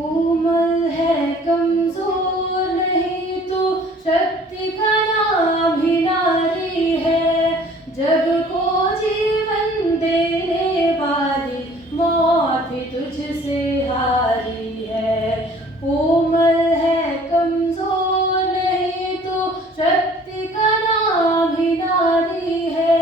कोमल है कमजोर नहीं तो शक्ति का नाम ही नारी है। जग को जीवन देने वाली मौत भी तुझसे हारी है। कोमल है कमजोर नहीं तो शक्ति का नाम ही नारी है।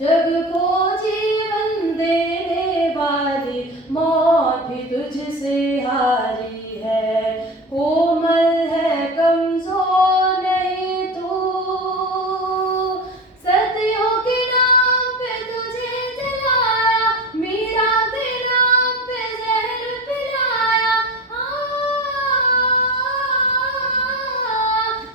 जग को जीवन देने वाली मौत भी तुझसे हारी है। कोमल है कमजोर नहीं तू। सदियों के नाम पे तुझे जलाया, मीरा के नाम पे जहर पिलाया।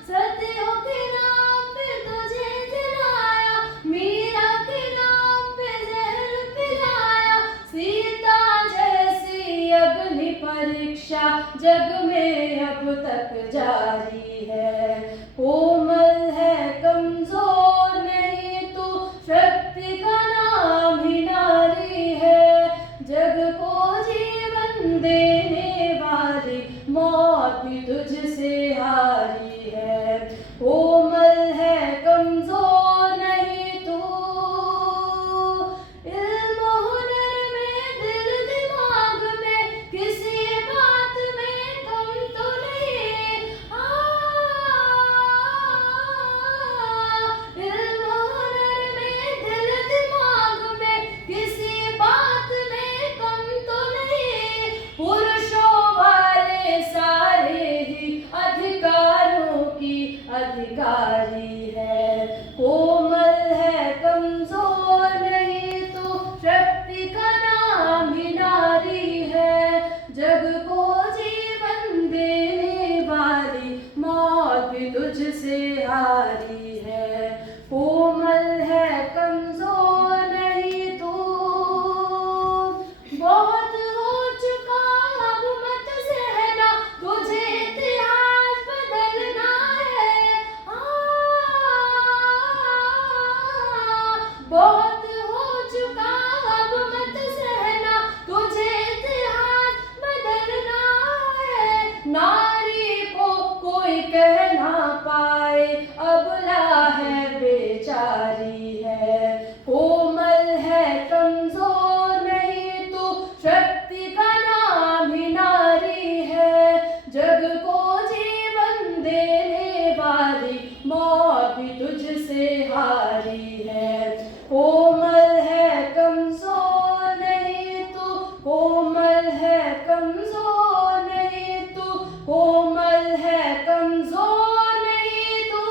सदियों के नाम पे तुझे जलाया, मीरा के नाम पे जहर पिलाया। सीता जैसी अग्नि परीक्षा जग में अब तक जारी है। कोमल है कमजोर नहीं तू शक्ति का नाम ही नारी है। जग को जीवन देने वाली मौत भी तुझसे हारी है। कोमल है कमजोर नहीं तू। इल्म हुनर में दिल दिमाग में किसी बात में कम तो नहीं। इल्म हुनर में दिल दिमाग में किसी बात में कम तो नहीं। पुरुषों वाले सारे ही अधिकारों की अधिकारी है। कोमल है कमजोर नहीं तो शक्ति का नाम ही नारी है। जग को जीवन देने वाली मौत भी तुझसे हारी है। कोमल है कमजोर नहीं तू। बहुत हो चुका अब मत सहना, तुझे इतिहास बदलना है। बहुत हो चुका अब मत सहना, तुझे इतिहास बदलना है। नारी को कोई कह ना पाए अबला है बेचारी है। कोमल है कमजोर नहीं तू शक्ति का नाम ही नारी है। जग को जीवन देने वाली मौत भी तुझसे हारी है। कोमल है कमजोर नहीं तू। कोमल है कमजोर नहीं तू। कोमल है कमजोर नहीं तू।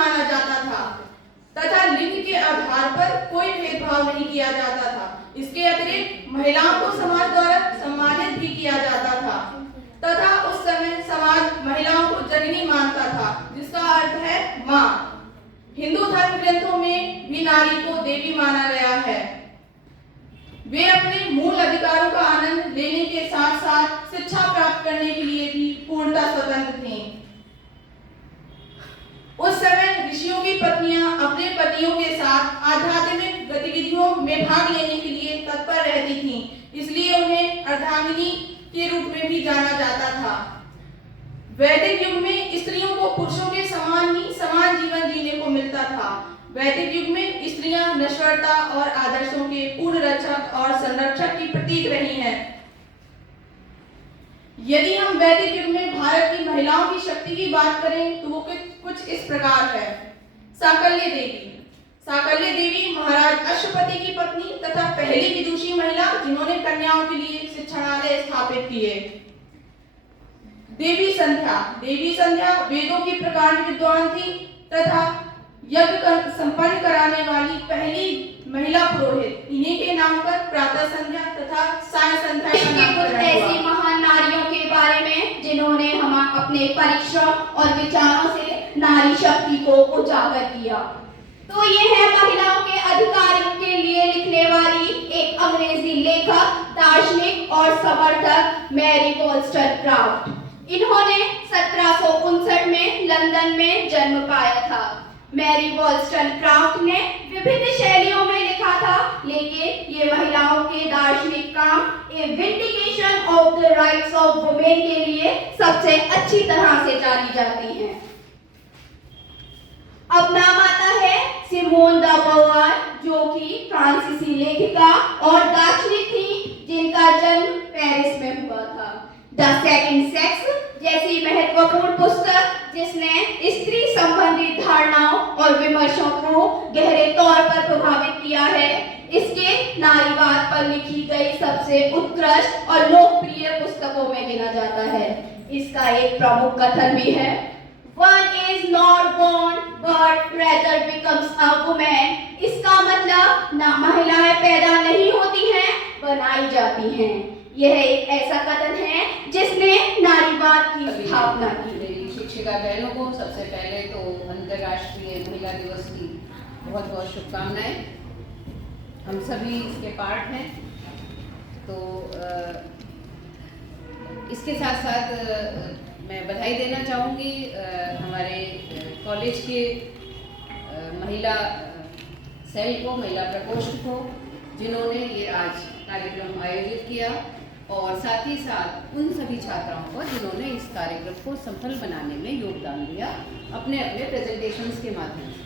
माना जाता था तथा लिंग के आधार पर कोई भेदभाव नहीं किया जाता था। इसके अतिरिक्त महिलाओं को समाज द्वारा सम्मानित भी किया जाता था तथा उस समय समाज महिलाओं को जननी मानता था, जिसका अर्थ है माँ। हिंदू धर्म ग्रंथों में भी नारी को देवी माना गया है। वे अपने मूल अधिकारों का आनंद लेने के साथ साथ शिक्षा प्राप्त करने के लिए भी पूर्णतः स्वतंत्र थीं। उस समय ऋषियों की पत्नियां अपने पतियों के साथ आध्यात्मिक गतिविधियों में भाग लेने के लिए तत्पर रहती थीं, इसलिए उन्हें अर्धांगिनी के रूप में भी जाना जाता था। वैदिक युग में स्त्रियों को पुरुषों के समान ही समान जीवन जीने को मिलता था। वैदिक युग में स्त्रियां नश्वरता और आदर्शों के पूर्ण रक्षक और संरक्षक की प्रतीक रही हैं। यदि हम वैदिक युग में भारत की महिलाओं की शक्ति की बात करें तो वो कुछ इस प्रकार है। साकल्य देवी। साकल्य देवी महाराज अश्वपति की पत्नी तथा पहली विदुषी महिला जिन्होंने कन्याओं के लिए शिक्षणालय स्थापित किए। देवी संध्या। देवी संध्या वेदों की प्रकांड विद्वान थी तथा यज्ञ संपन्न कराने वाली पहली महिला पुरोहित। इन्हीं के नाम पर प्रातः संध्या तथा साय संध्या का नामकरण हुआ। ऐसी महान नारियों के बारे में जिन्होंने हम अपने परिश्रम और विचारों से नारी शक्ति को उजागर किया। तो ये है महिलाओं के अधिकारों के लिए लिखने वाली एक अंग्रेजी लेखक, दार्शनिक और समर्थक मैरी वॉलस्टोनक्राफ्ट। इन्होंने 1759 में लंदन में जन्म पाया था। मैरी वॉलस्टोनक्राफ्ट ने विभिन्न शैलियों में लिखा था, लेकिन ये महिलाओं के दार्शनिक काम a vindication of the rights of women के लिए सबसे अच्छी तरह से जानी जाती हैं। अब नाम आता है सिमोन द बोवार, जो कि फ्रांसीसी लेखिका और दार्शनिक थी, जिनका जन्म पेरिस में हुआ था। द सेकंड सेक्स जैसी महत्वपूर्ण पुस्तक, जिसने स्त्री संबंधी धारणाओं और विमर्शों को गहरे तौर पर प्रभावित किया है, इसके नारीवाद पर लिखी गई सबसे उत्कृष्ट और लोकप्रिय पुस्तकों में गिना जाता है। इसका एक प्रमुख कथन भी है, One is not born but rather becomes a woman। इसका मतलब ना महिलाएं पैदा नहीं होती हैं, बनाई जाती हैं। यह एक ऐसा कथन है जिसने नारीवाद की स्थापना की। मेरी शिक्षिका बहनों को सबसे पहले तो अंतर्राष्ट्रीय महिला दिवस की बहुत बहुत शुभकामनाएं। हम सभी इसके पार्ट हैं, तो इसके साथ साथ मैं बधाई देना चाहूँगी हमारे कॉलेज के महिला सेल को, महिला प्रकोष्ठ को, जिन्होंने ये आज कार्यक्रम आयोजित किया, और साथ ही साथ उन सभी छात्राओं को जिन्होंने इस कार्यक्रम को सफल बनाने में योगदान दिया अपने अपने प्रेजेंटेशंस के माध्यम से।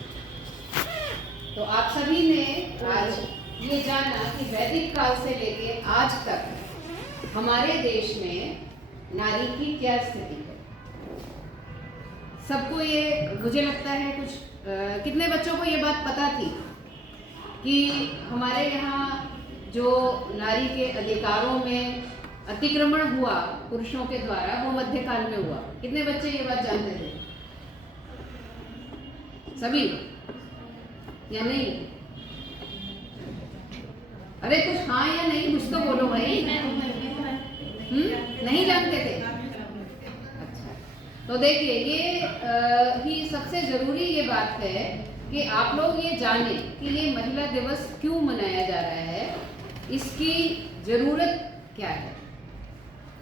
तो आप सभी ने आज ये जाना कि वैदिक काल से लेके आज तक हमारे देश में नारी की क्या स्थिति है। सबको ये, मुझे लगता है कुछ कितने बच्चों को ये बात पता थी कि हमारे यहाँ जो नारी के अधिकारों में अतिक्रमण हुआ पुरुषों के द्वारा, वो मध्यकाल में हुआ। कितने बच्चे ये बात जानते थे? सभी या नहीं? अरे कुछ हाँ या नहीं, कुछ तो बोलो भाई। नहीं जानते थे? अच्छा, तो देखिए ये ही सबसे जरूरी ये बात है कि आप लोग ये जाने कि ये महिला दिवस क्यों मनाया जा रहा है, इसकी जरूरत क्या है।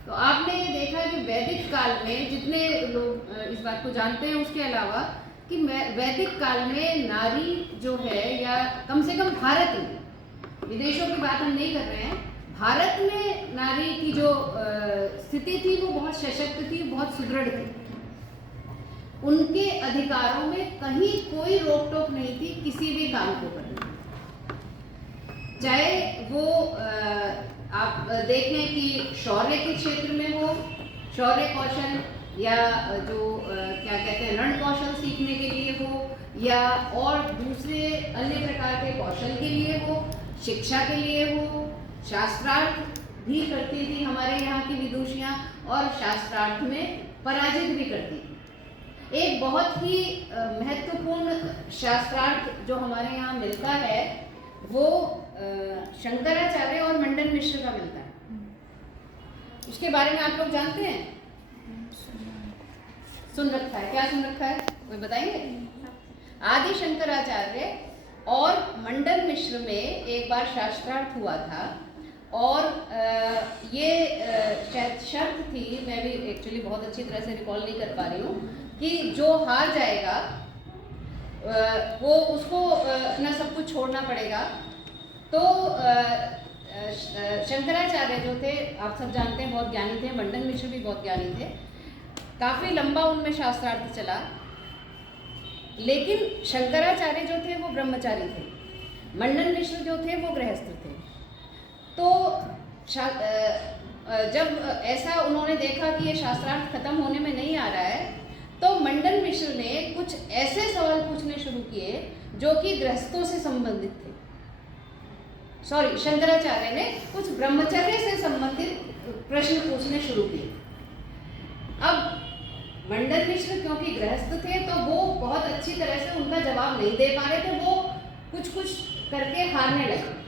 तो आपने ये देखा कि वैदिक काल में जितने लोग इस बात को जानते हैं, उसके अलावा कि वैदिक काल में नारी जो है, या कम से कम भारत में, विदेशों की बात हम नहीं कर रहे हैं, भारत में नारी की जो स्थिति थी वो बहुत सशक्त थी, बहुत सुदृढ़ थी। उनके अधिकारों में कहीं कोई रोक टोक नहीं थी किसी भी काम को करने। चाहे वो आप देखें कि शौर्य के क्षेत्र में हो, शौर्य कौशल, या जो क्या कहते हैं रण कौशल सीखने के लिए हो, या और दूसरे अन्य प्रकार के कौशल के लिए हो, शिक्षा के लिए हो, शास्त्रार्थ भी करती थी हमारे यहाँ की विदुषियाँ, और शास्त्रार्थ में पराजित भी करती थी। एक बहुत ही महत्वपूर्ण शास्त्रार्थ जो हमारे यहाँ मिलता है वो शंकराचार्य और मंडन मिश्र का मिलता है। उसके बारे में आप लोग जानते हैं? सुन रखा है? क्या सुन रखा है, कोई बताएंगे? आदि शंकराचार्य और मंडन मिश्र में एक बार शास्त्रार्थ हुआ था और ये शायद शर्त थी, मैं भी एक्चुअली बहुत अच्छी तरह से रिकॉल नहीं कर पा रही हूँ, कि जो हार जाएगा वो उसको अपना सब कुछ छोड़ना पड़ेगा। तो शंकराचार्य जो थे आप सब जानते हैं बहुत ज्ञानी थे, मंडन मिश्र भी बहुत ज्ञानी थे, काफ़ी लंबा उनमें शास्त्रार्थ चला। लेकिन शंकराचार्य जो थे वो ब्रह्मचारी थे, मंडन मिश्र जो थे वो गृहस्थ थे। तो जब ऐसा उन्होंने देखा कि ये शास्त्रार्थ खत्म होने में नहीं आ रहा है, तो मंडन मिश्र ने कुछ ऐसे सवाल पूछने शुरू किए जो कि गृहस्थों से संबंधित थे। सॉरी, शंकराचार्य ने कुछ ब्रह्मचर्य से संबंधित प्रश्न पूछने शुरू किए। अब मंडन मिश्र क्योंकि गृहस्थ थे तो वो बहुत अच्छी तरह से उनका जवाब नहीं दे पा रहे थे, वो कुछ कुछ करके हारने लगे।